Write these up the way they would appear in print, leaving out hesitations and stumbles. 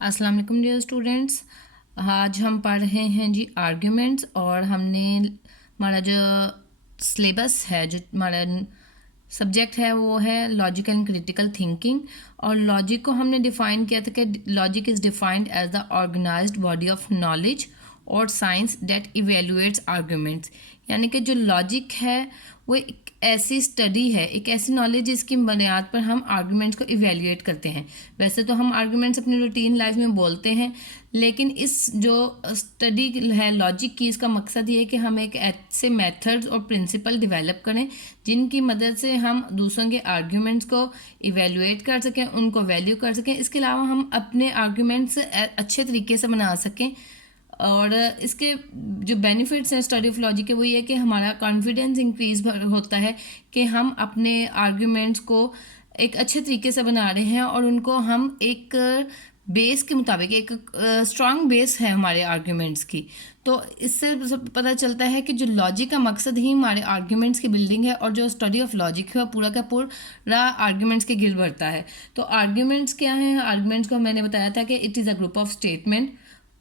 अस्सलाम वालेकुम dear students. आज हम पढ़ रहे हैं जी आर्ग्यूमेंट्स, और हमने हमारा जो सिलेबस है, जो हमारा सब्जेक्ट है, वो है लॉजिकल एंड क्रिटिकल थिंकिंग। और लॉजिक को हमने डिफ़ाइन किया था कि logic is defined as the organised body of knowledge और साइंस दैट इवेल्युएट्स आर्ग्यूमेंट्स। यानी कि जो लॉजिक है वो एक ऐसी स्टडी है, एक ऐसी नॉलेज जिसकी बुनियाद पर हम आर्गूमेंट्स को इवेल्युएट करते हैं। वैसे तो हम आर्गूमेंट्स अपनी रूटीन लाइफ में बोलते हैं, लेकिन इस जो स्टडी है लॉजिक की, इसका मकसद ये है कि हम एक ऐसे मेथड्स और प्रिंसिपल डेवलप करें जिनकी मदद से हम दूसरों के आर्ग्यूमेंट्स को इवेल्युएट कर सकें, उनको वैल्यू कर सकें। इसके अलावा हम अपने आर्ग्यूमेंट्स अच्छे तरीके से बना सकें। और इसके जो बेनिफिट्स हैं स्टडी ऑफ लॉजिक के, वो ये है कि हमारा कॉन्फिडेंस इंक्रीज होता है कि हम अपने आर्ग्यूमेंट्स को एक अच्छे तरीके से बना रहे हैं और उनको हम एक बेस के मुताबिक, एक स्ट्रांग बेस है हमारे आर्ग्यूमेंट्स की। तो इससे पता चलता है कि जो लॉजिक का मकसद ही हमारे आर्ग्यूमेंट्स की बिल्डिंग है, और जो स्टडी ऑफ लॉजिक है वो पूरा का पूरा आर्ग्यूमेंट्स के गिर्द बढ़ता है। तो आर्ग्यूमेंट्स क्या हैं? आर्ग्यूमेंट्स को मैंने बताया था कि it is a group of statement.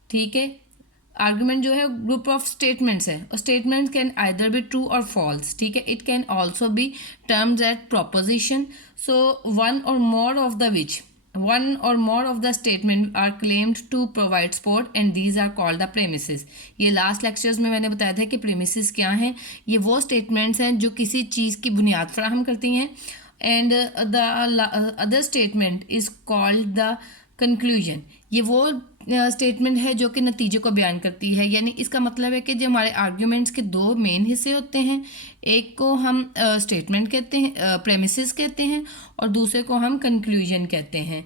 ठीक है, आर्गुमेंट जो है ग्रुप ऑफ स्टेटमेंट्स है, और statement can either be true और फॉल्स। ठीक है, it can also be termed as proposition. So one और more of the statement are claimed to provide support and these are called the premises. ये last lectures में मैंने बताया था कि प्रेमिसेस क्या हैं। ये वो स्टेटमेंट्स हैं जो किसी चीज़ की बुनियाद फराहम करती हैं, and the other statement is called the conclusion. ये वो स्टेटमेंट है जो कि नतीजे को बयान करती है। यानी इसका मतलब है कि जो हमारे आर्ग्यूमेंट्स के दो मेन हिस्से होते हैं, एक को हम स्टेटमेंट कहते हैं, प्रेमिसेस कहते हैं, और दूसरे को हम कंक्लूजन कहते हैं।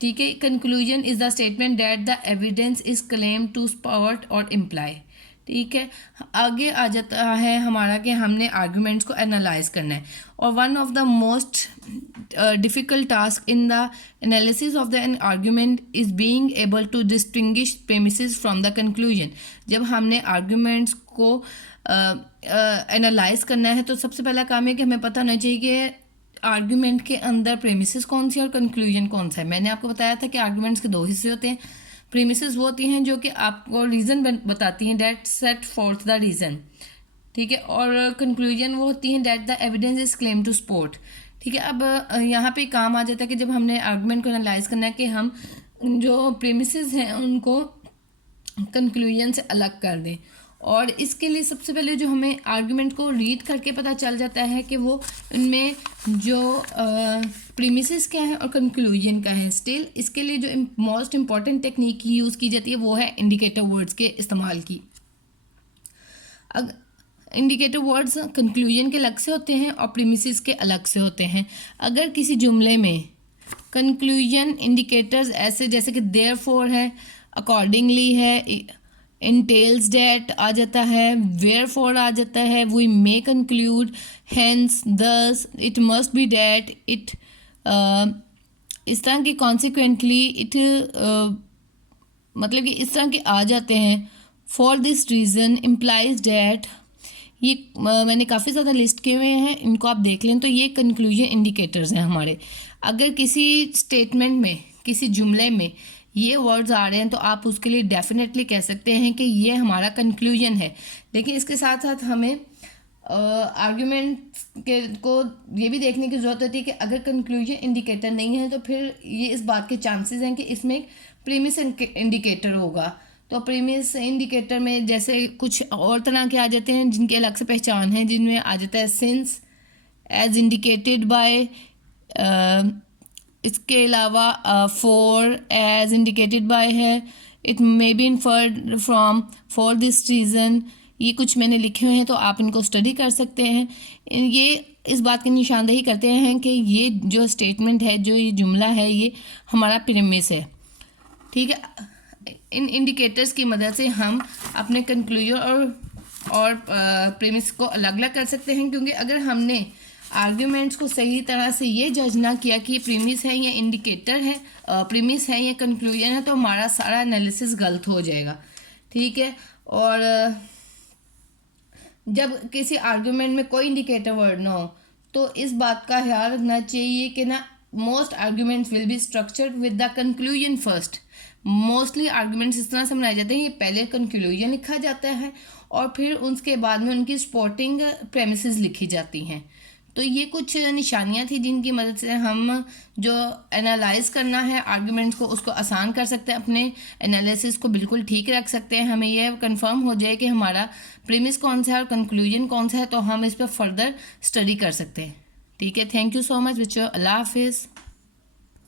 ठीक है, conclusion is the statement that the evidence is claim to support और इम्प्लाई। ठीक है, आगे आ जाता है हमारा कि हमने आर्ग्यूमेंट्स को एनालाइज करना है, और one of the most difficult task in the analysis of the an argument is being able to distinguish premises from the conclusion. जब हमने आर्ग्यूमेंट्स को एनालाइज करना है, तो सबसे पहला काम है कि हमें पता होना चाहिए कि आर्ग्यूमेंट के अंदर प्रेमिसेस कौन सी और कंक्लूजन कौन सा है। मैंने आपको बताया था कि आर्ग्यूमेंट्स के दो हिस्से होते हैं। प्रीमिसेस वो होती हैं जो कि आपको रीज़न बताती हैं, that set forth the reason. ठीक है, और कंक्लूजन वो होती हैं that the evidence is claim to support. ठीक है, अब यहाँ पे काम आ जाता है कि जब हमने आर्गुमेंट को एनालाइज करना है कि हम जो प्रीमिसेस हैं उनको कंक्लूजन से अलग कर दें। और इसके लिए सबसे पहले जो हमें आर्गुमेंट को रीड करके पता चल जाता है कि वो उनमें जो प्रीमिसेस क्या है और कंक्लूजन क्या है। स्टिल इसके लिए जो मोस्ट इम्पॉर्टेंट टेक्निक यूज़ की जाती है वो है इंडिकेटर वर्ड्स के इस्तेमाल की। इंडिकेटर वर्ड्स कंक्लूजन के अलग से होते हैं और प्रीमिसेस के अलग से होते हैं। अगर किसी जुमले में कंक्लूजन इंडिकेटर्स ऐसे जैसे कि देयरफॉर है, अकॉर्डिंगली है, entails that आ जाता है, wherefore आ जाता है, we may conclude, hence, thus, it must be that, it इस तरह के consequently it मतलब कि इस तरह के आ जाते हैं। for this reason implies that, ये मैंने काफ़ी ज़्यादा लिस्ट किए हुए हैं, इनको आप देख लें। तो ये कंक्लूजन इंडिकेटर्स हैं हमारे। अगर किसी स्टेटमेंट में, किसी जुमले में ये वर्ड्स आ रहे हैं, तो आप उसके लिए डेफिनेटली कह सकते हैं कि ये हमारा कंक्लूजन है। लेकिन इसके साथ साथ हमें आर्ग्यूमेंट के को ये भी देखने की ज़रूरत होती है कि अगर कंक्लूजन इंडिकेटर नहीं है, तो फिर ये इस बात के चांसेस हैं कि इसमें एक प्रीमिस इंडिकेटर होगा। तो प्रीमिस इंडिकेटर में जैसे कुछ और तरह के आ जाते हैं जिनकी अलग से पहचान है, जिनमें आ जाता है सिंस, एज इंडिकेटेड बाय, इसके अलावा फॉर, एज इंडिकेटेड बाय है, it may be inferred from, for this reason. ये कुछ मैंने लिखे हुए हैं, तो आप इनको स्टडी कर सकते हैं। ये इस बात की निशानदेही करते हैं कि ये जो स्टेटमेंट है, जो ये जुमला है, ये हमारा प्रीमिस है। ठीक है, इन इंडिकेटर्स की मदद से हम अपने कंक्लूजन और प्रीमिस को अलग अलग कर सकते हैं, क्योंकि अगर हमने आर्ग्यूमेंट्स को सही तरह से ये जज ना किया कि ये प्रीमिस है या इंडिकेटर है, प्रीमिस है या कंक्लूजन है, तो हमारा सारा एनालिसिस गलत हो जाएगा। ठीक है, और जब किसी आर्ग्यूमेंट में कोई इंडिकेटर वर्ड ना हो, तो इस बात का ख्याल रखना चाहिए कि ना most arguments will be structured with the conclusion first. Mostly arguments इस तरह से बनाए जाते हैं कि पहले कंक्लूजन लिखा जाता है और फिर उसके बाद में उनकी सपोर्टिंग प्रेमिसेस लिखी जाती हैं। तो ये कुछ निशानियां थी जिनकी मदद से हम जो एनालाइज करना है आर्ग्यूमेंट्स को उसको आसान कर सकते हैं, अपने एनालिसिस को बिल्कुल ठीक रख सकते हैं। हमें यह कंफर्म हो जाए कि हमारा प्रीमिस कौन सा है और कंक्लूजन कौन सा है, तो हम इस पर फर्दर स्टडी कर सकते हैं। ठीक है, थैंक यू सो मच बच्चों, अल्लाह हाफिज़।